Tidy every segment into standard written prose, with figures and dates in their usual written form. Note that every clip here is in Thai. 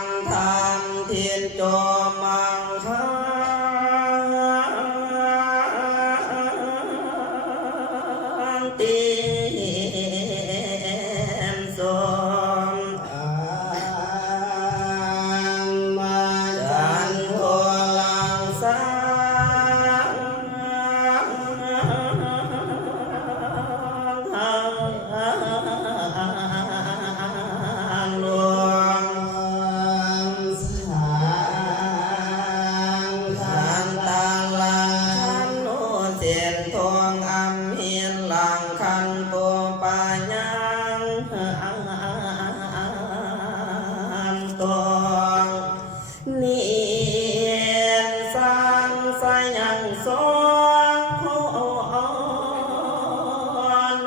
นทำเทียนจอมังคังตีนสมมาจันโทลังสังหลวงขันตังลังขันโนเสียนทองอำเฮียนหลังขันตัวปัญญาตัวเนียนสังสายังสองโคน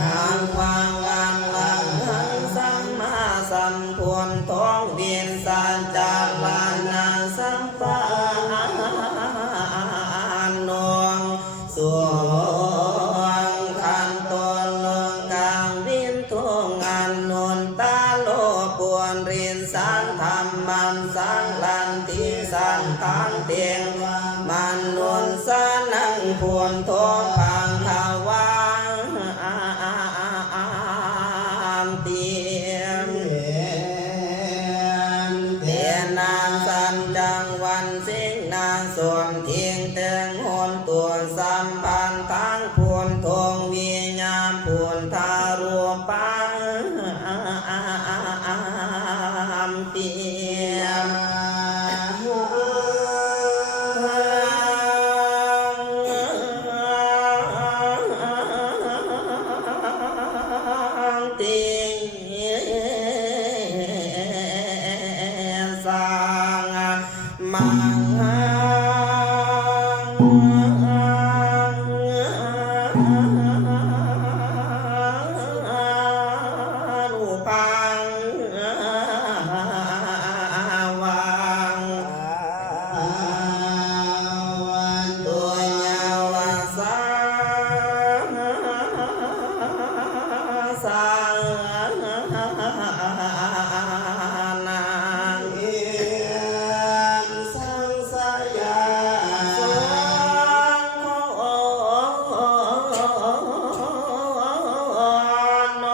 หางวางลังลังหังสัมมาสัมพุทธองเวียนสัจจาลานาสัมปานนงสวงขันตัวเลืองกลางเวียนทวงอันนนตาโลปวนเรียนสังธรรมมันสังลันทิสังทางเตียงมันนนสานังพวนทองพังขาวางเตียงเตียนนางสันจังวันสิงนางสวมเทียงเตืองหนตัวสัมพันธ์ทางพวนทองวิญญาณพวนทารูปังเตียงสังมังรูปังวังตัวยาวสังสังนางเอียนสังสยาสังโฆโน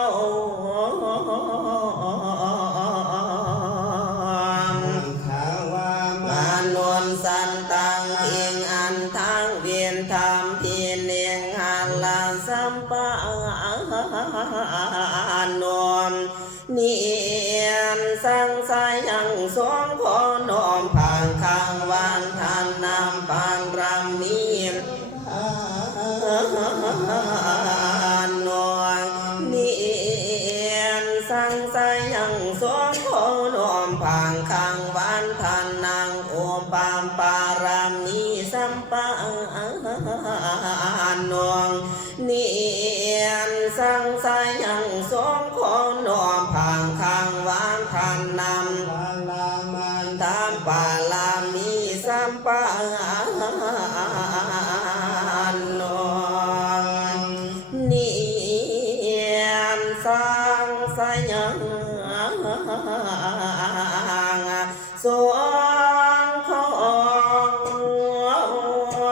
ขาวามานวลสันตังเอียงอันทางเวียนธรรมเพียนเลียงหันลาสัมปานวลเนียนสังสายังสองพอนอมผ่านข้างวันทานนำปานรำมีนวลเนียนสังสายังสองพอนอมผ่านข้างวันทานนางโอปามปารามีสัมปานวลเนียนสังสายังสองคนอมผ่างข้างวางทันนำตามปาลามีสัมปานวลเนียนสังสายังสองคน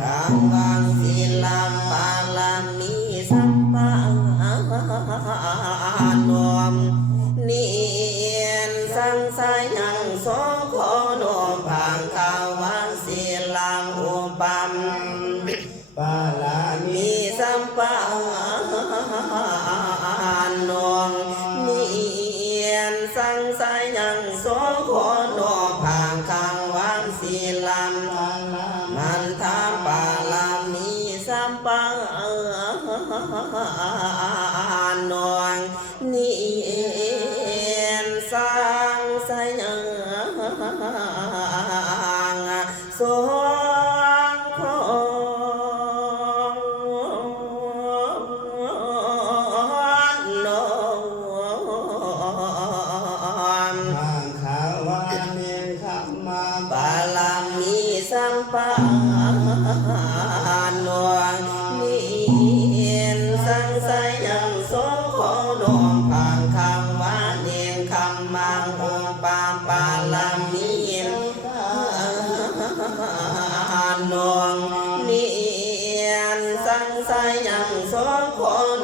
ขังบางศิลาปาลามีสัมปานวมเนียนสังสายังสองคนอมผ่างขาววันศิลาอุปัมปาลามีสัมปานวมเนียนสังสายังสองคนอมผ่างขาววันศิลามันทำปาลามีสัมปานวลเนียนสังสายังสองคน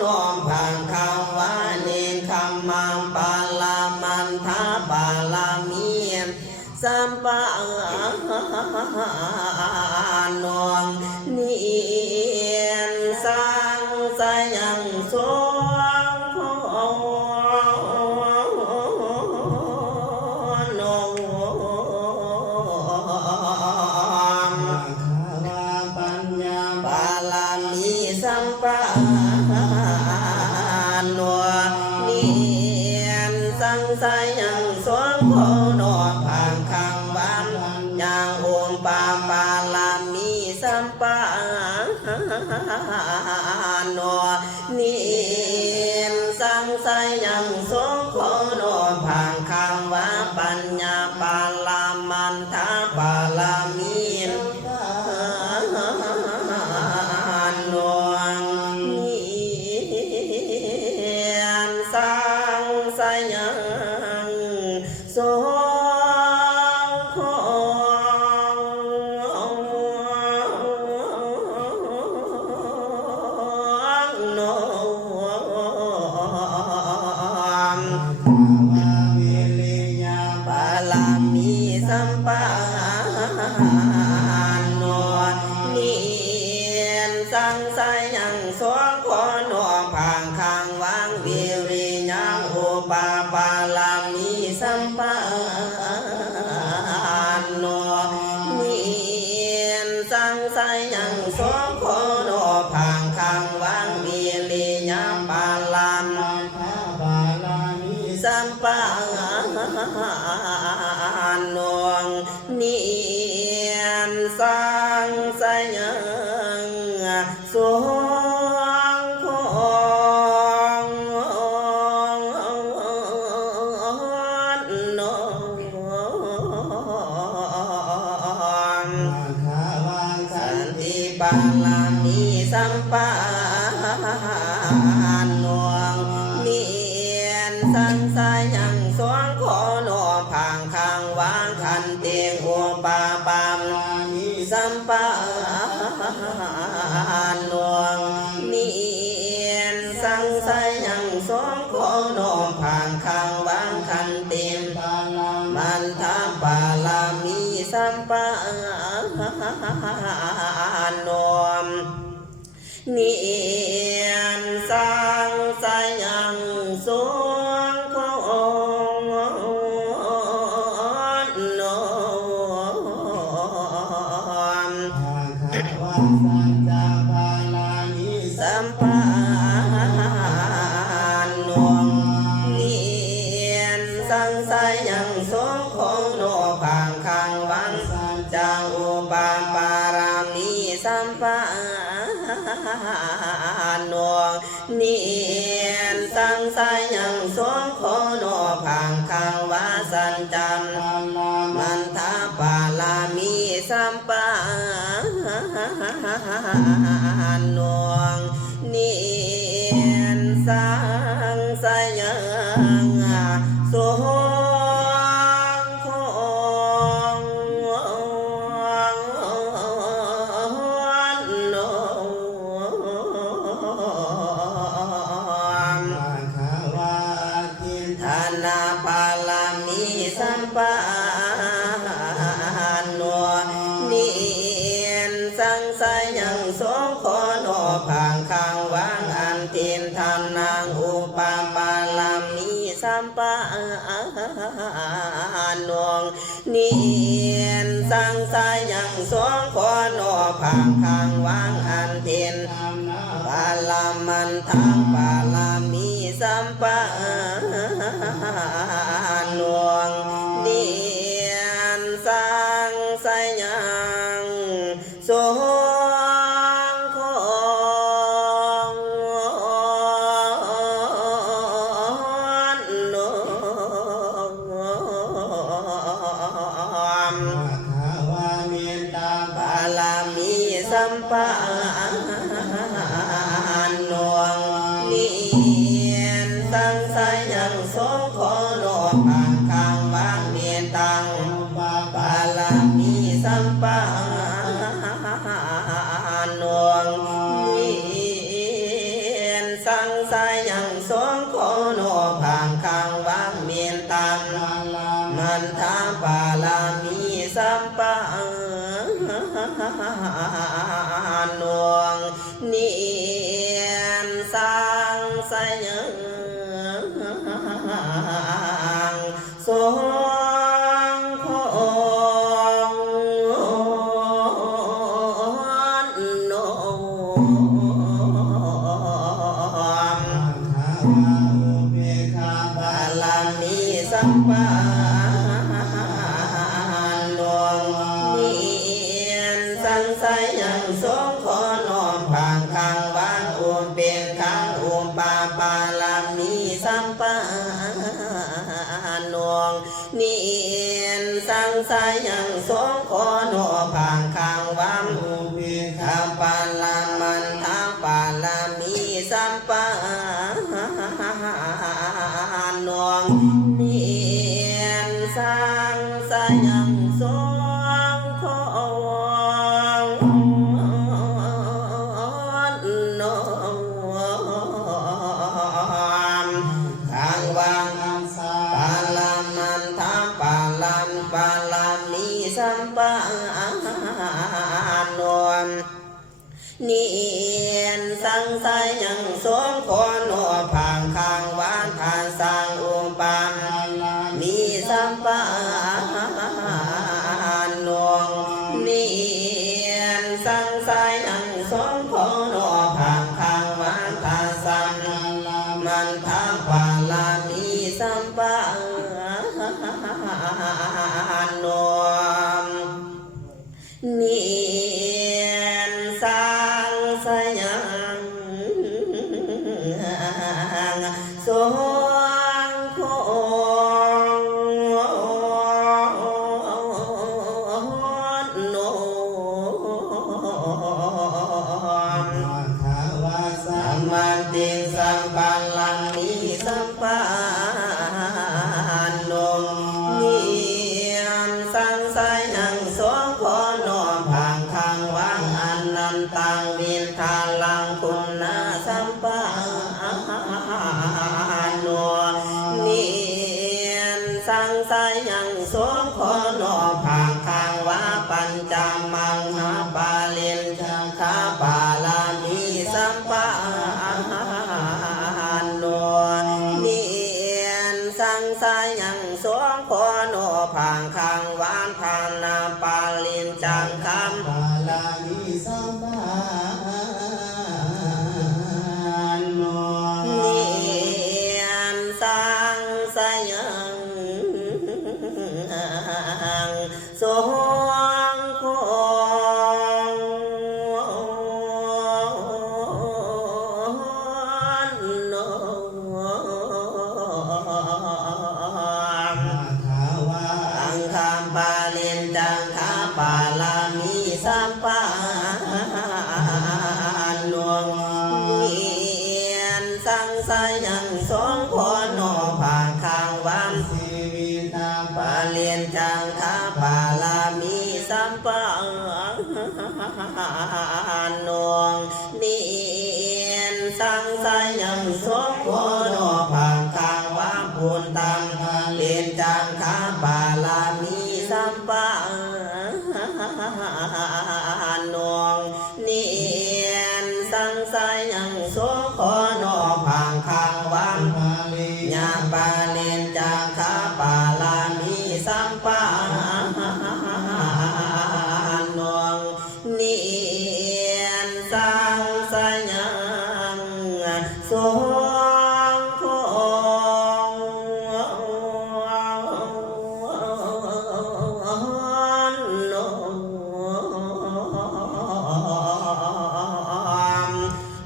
นอมพังคำวานิคัมมังปาลามันทาปาลามีสัมปานองนินสังสยังสวงโนปัญญาปาลามีสัมปานนินสังสยังสวงโนพังคังวันยังองปาปาลามีสัมปานนินสังสยังสวงโนพังคังวะปัญญาปาลามันทาปาลามีสังสยังสงโฆโนปาลามีสัมปานนินสังสยังสงโฆโนพังคังวังวิริยังอุปาปาลามีสัมปานนินสังสยังสงโฆโนพังคังวังวิริยังปาลามสัมปานนินสังสยังสงโฆโนสันติปาลามีสัมปานนินสังสยังสงโฆโนพังคังวังคันเตียงอุปาปามสัมปานนินสังสยังสงโฆโนพังคังวังคันเตียงมันทาปาลามีสัมปานนินสังสยังสงโฆโนสัมปานนินสังสยังสงโฆโนพังคังวังจังอุปาปารามีสัมปานนินสังสยังสงโฆโนพังคังวาสันจัมมันทาปาลามีสัมปานนินสังสยังสงโฆโนทานาปาลามีสัมปานนินสังสยังสงโฆโนพังคังวังอันตินทานังอุปาปาลามีสัมปานนินสังสยังสงโฆโนพังคังวังอันตินปาลามันทังปาลามีสัมปานนินสังสยังสงโฆโนปาลามีสัมปานนินสังสยังสงโฆโนพังคังวังเมียนตังปาลามีสัมปานนินสั สังสายยังสงโคโนพังคังวังเมียนตังมันทาปาลามีสัมปันนวงเนียนสังสายยังสงโคโนบาลามีสัมปันนวงเนียนสังสายยังสงโคโนพังคังวังเป็นคังปาปาลามีสัมปันนวงเนียนสังสายยังสงโคโนพังคังวังทาปาลามันทาปาลามีสัมปันนวงเนียนสังสายยังสงโคโนคังวังปาลามันทาปาลามีสัมปันนวงเนียนสังสายยังสงโคโนพังคังวันทานสังปังมีสัมปันนวงเนียนสังสายยังสงโคโนพังคังวันทานสังมันทาปาลามีสัมปันนวงเนียนสังสายยังสงโคโนสัมมันติสัมปันลังมีสัมปันนวงเนียนสังสายยังสงโคโนพังคังวังอนันตังวินทาลังคุณาสัมปันนวงเนียนสังสายยังสงโคโนพังคังวาปัญจมังหาปาลินจังคาปาลามีสัมปันนวงเนียนสังสายยังสงโคโนพังคังวานทานาปาลินจังคำปาลามีสัมปันนวงเนียนสังสายยังสงโคโนอังคามปาลินจังคาปาลามีสัมปันนวงเนียนสังสายยังสงโคโนพังคังวังปาเลียนจังคาปาลามีสัมปันนวงเนียนสังสายยังสงโคโนพังคังวังปุนตังเลียนจังคาปาลามีสัมปันนวงเนียนสังสายยังสงโคโนพังคังวังญาปาเลียนจังคาปาลามีสัมปันนวงเนียนสังสายยังสงโคโน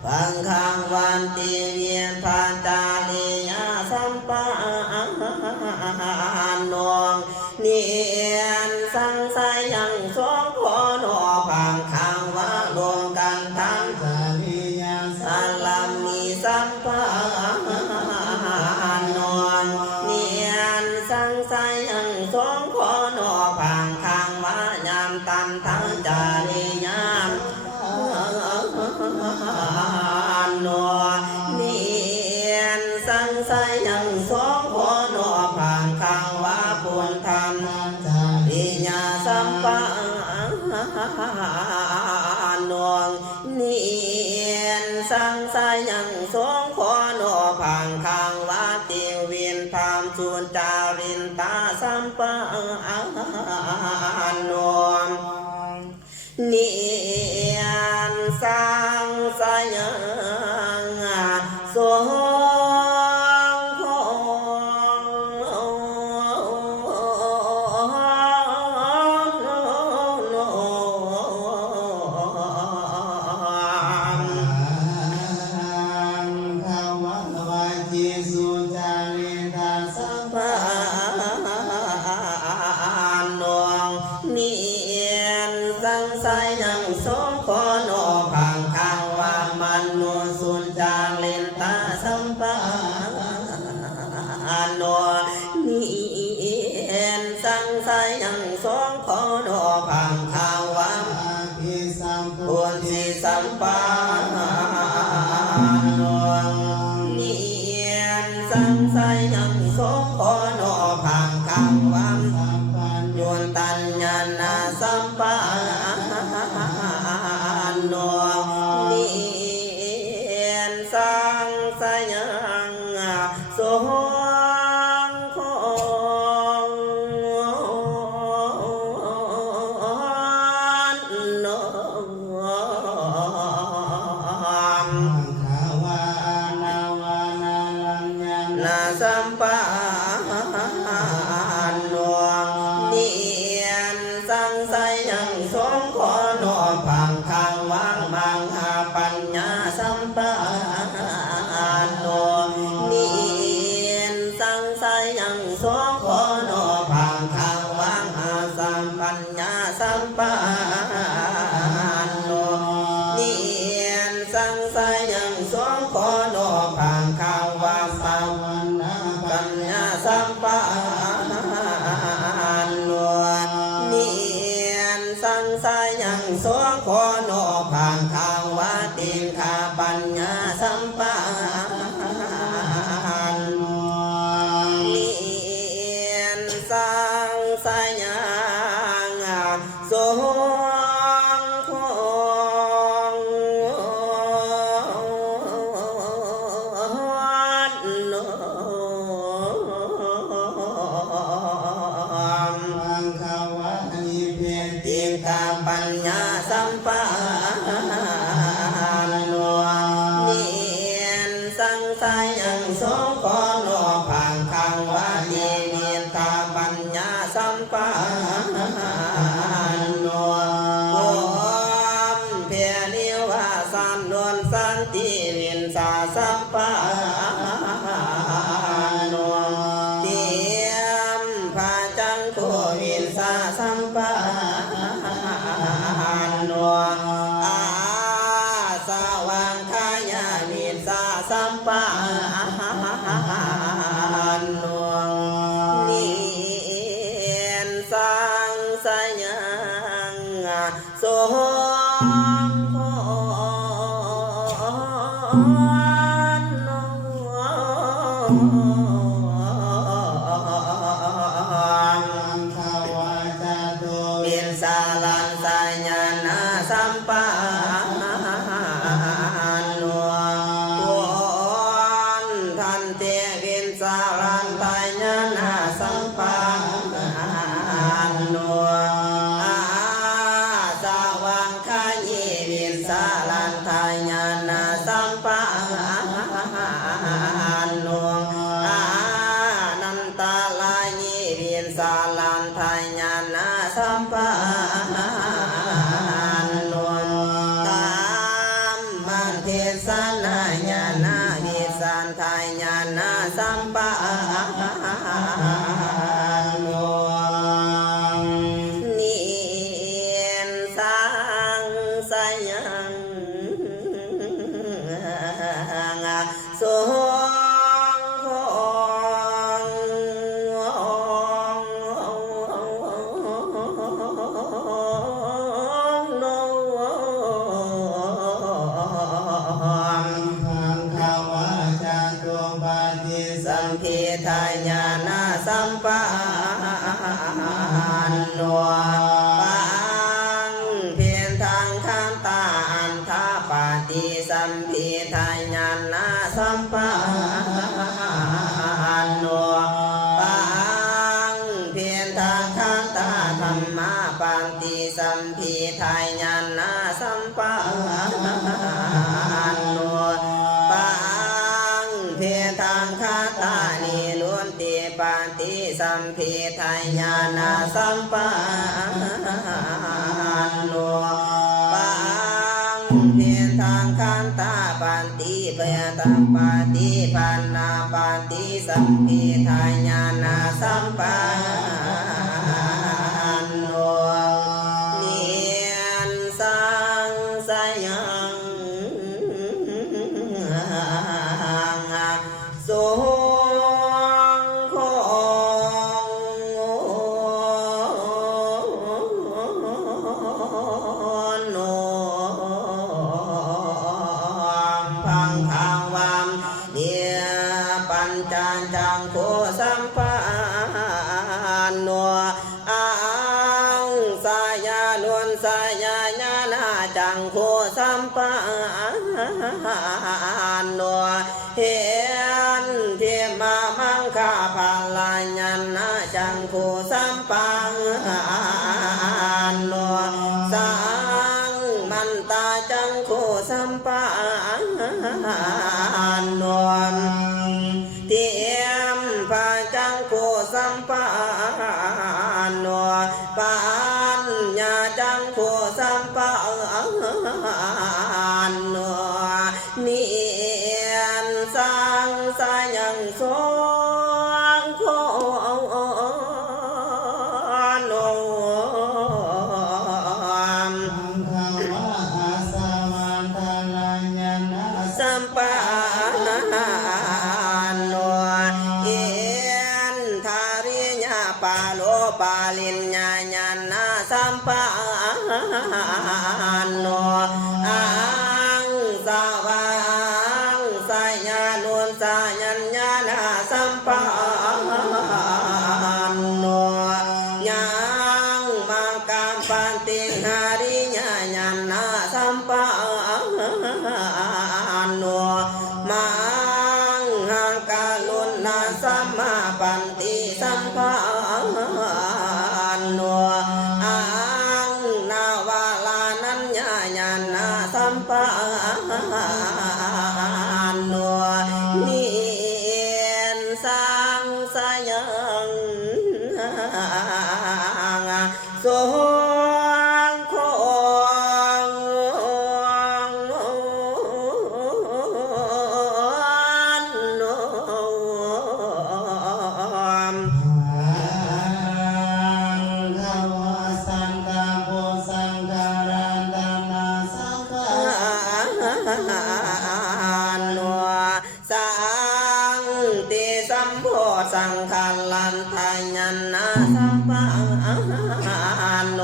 พังคังวันติเวียนพันตาลียาสัมปันนวงเนียนสังสายยังสงโคโนพังคังวะรวมกันทั้งจาลียาสัลลัมมีสัมปันนวงเนียนสังสายยังสงโคโนพังคังวะยามตันทั้งจาลียามนวงเนี สังไสยังสองขอหนอผ่านทางว่าปุณธรรมวิญญาสัมปันนวงเนียนสังไสยังสองขอหนอผ่านทางว่าติวินธรรมสุนจารินตาสัมปันนวงเนียนสังไสยังสองขอสังไสยังสองขอหนอผ่างทางว่ามันนวลสุนจาเลนตาสัมปานนวลนีเอ็นสังไสยังสองขอหนอผ่างทางว่าควรสิสัมปานนวลนีเอ็นสังไสยังสองขอหนอผ่างทางว่าโยนตัญญานาสัมปานนวงเนียนสังไสยังสองของนนาสัมปานนวงเนียนสังไสยังสองขอหนอผ่างทางว่างมังหาปัญญาสัมปานนวงเนียนสังไสยังสองขอหนอผ่างทางว่างหาสัมปัญญาสัมปานนวงเนียนสังไสยังสองขอหนอผ่างทางว่างสัมปัญญาสัมปานนวงเนียนสังไสยังสองขอหนอผ่างทางว่าตินขาปัญญาสัมปานนวงเนียนสังไสยังสองของนติงขาปัญญาสัมปานนวงเนียนสังไสยังสองขอหนอผ่างทางว่าติเนียนขาปัญญาสัมปานนวงโอมเพียริวาสันนวลสันติวินสาสัมปานนวงเตียมพาจังโควินสาสัมปานนวงอาสวังคายาวินสาสัมปานนวงเนียนสังไสยังสองของนเป็นสาลันไสญาณสัมปานนวงโอนทันเตวินสาลันไสญาณสัมปานนวงอาสวังคายีวินสาลันไสญาณสัมปานนวงอานันตาลายีวินสาลันไสญาณสัมปานนวงตามมันเทศนาญาณวิสันไทญาณสัมปานนวงเนียนสังไสยังสองของนวง ทางขาวาจาตัว ปาติสัมพิทายานาสัมปันโนปังเพียรทางขันตาอันทาปาติสัมพิทายานาสัมปันโนปังเพียรทางขันตาธรรมะปันติสัมพิทายานาสัมปันโนปังเพียรทางขันตานิล้วนติปันติสัมพิทายานาสัมปันโนปังเพียรทางขันตาปันติเพียรทางปฏิปันนาปันติสัมพิทายานาสัมปันโนเนียนสังสยังสุงคงโนพังคาวัมเดียปัญจจังโคสัมปันโนอังสายานุนสายาญาณจังโคสัมปันโนเห็นเทมามังคาพาลาญันนะจังโคสัมปันโนสังมันตาจังโคสัมปันโนเทียมพาจังโคสัมปันโนปัญญาจังโคสัมปันโนเนียนสังสายังสงโคโนสัมปันโนเอียนทาริญาปาโลปาลินญาญาณสัมปันโนอังสาวาสายานุนสายัญญาณสัมปันโนยังมังกามปันติหาริญาญาณสัมปันโนมังหังกาลุนนาสัมมาปันติสัมปันโนอังนาวาลานัญญาญาณสัมปันโนเนียนสังสยังสุงคงโนสังติสัมโพสังฆลันทายันนาสัมปันโน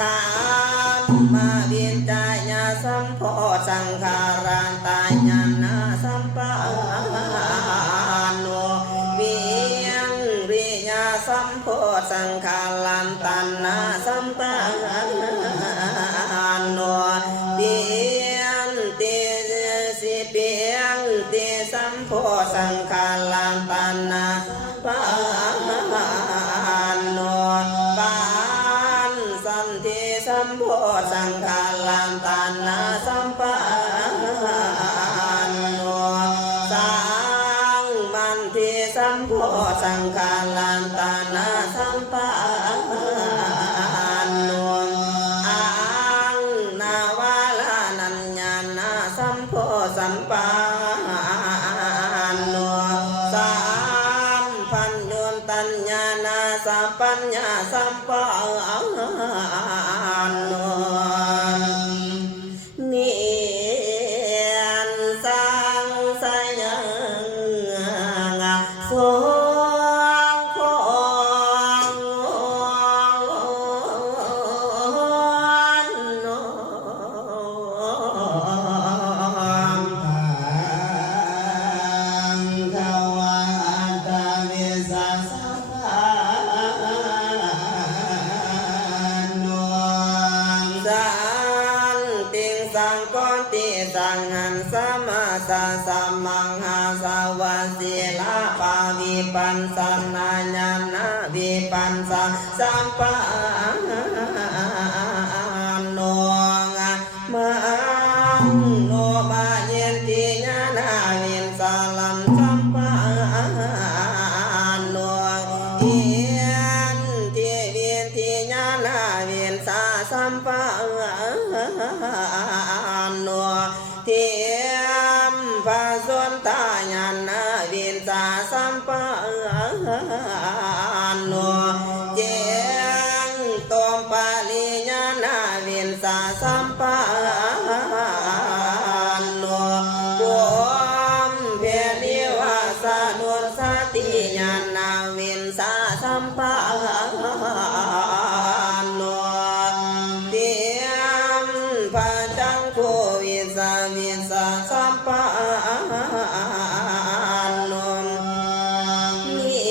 ธรรมวินจายาสัมโพสังฆลันทายันนาสัมปันโนวิยังวิญญาสัมโพสังฆลันตันนาสัมปันโนเปียนติสิเปียงติสัมโพสังฆลันตันนาปันโนปันสันติสัมโพสังฆลันตันนาสัมปันโนสังมันติสัมโพสังฆลันตันนาสัมปันโนอังนาวาลานัญญาณสัมโพสัมปันโนสัมพันโยนตัญญาณสัมปัญญาสัมปันโนเนียนสังสายังสุงคงโน วัสีลาปาวิปันสนาญาณวิปันสสัมปันโนมังโนมาเยนติญาณวินสาลัมสัมปันโนเอียนติเวียนติญาณวินสาสัมปันโนเทียมพระสุนทายาณวินสาสัมปันโนเจงตมปาลิญาณวินสาสัมปันโนปุมเพนิวาสานุสติญาณวินสาสัมปันโนเทียมพระจังโฆวิสาวินสาสัมปันโนเนี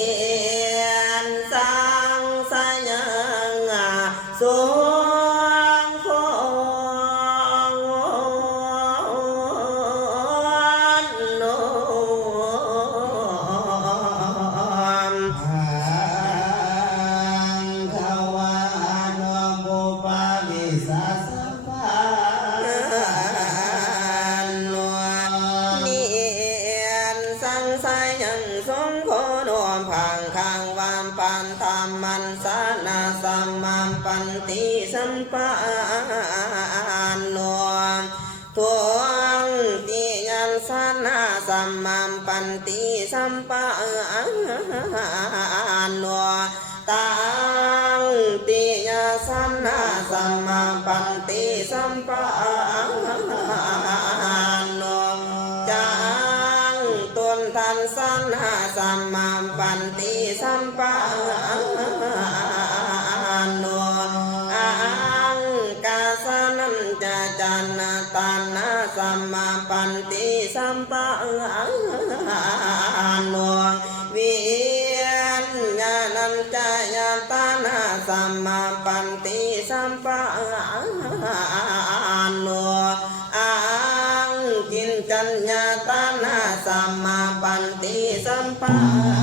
ยนสังสยังสุงโฆโนขวานบุปวิสัสสะปานโนเนียนสังสยังสงโฆโนพังคังวามปันธรรมันสานาสัมมัมปันติสัมปันโนทวงติยันสานาสัมมัมปันติสัมปันโนตังติยาสันนาสัมมาปันติสัมปันโนจังตุนทันสันนาสัมมาปันติสัมปันโนอังกาสนันจะจันตานาสัมมาปันติสัมปันโนวิญาณัญจายตานาสัมมาปันติสัมปันโนอังกินจัญญาตานาสัมมาปันติสัมปัน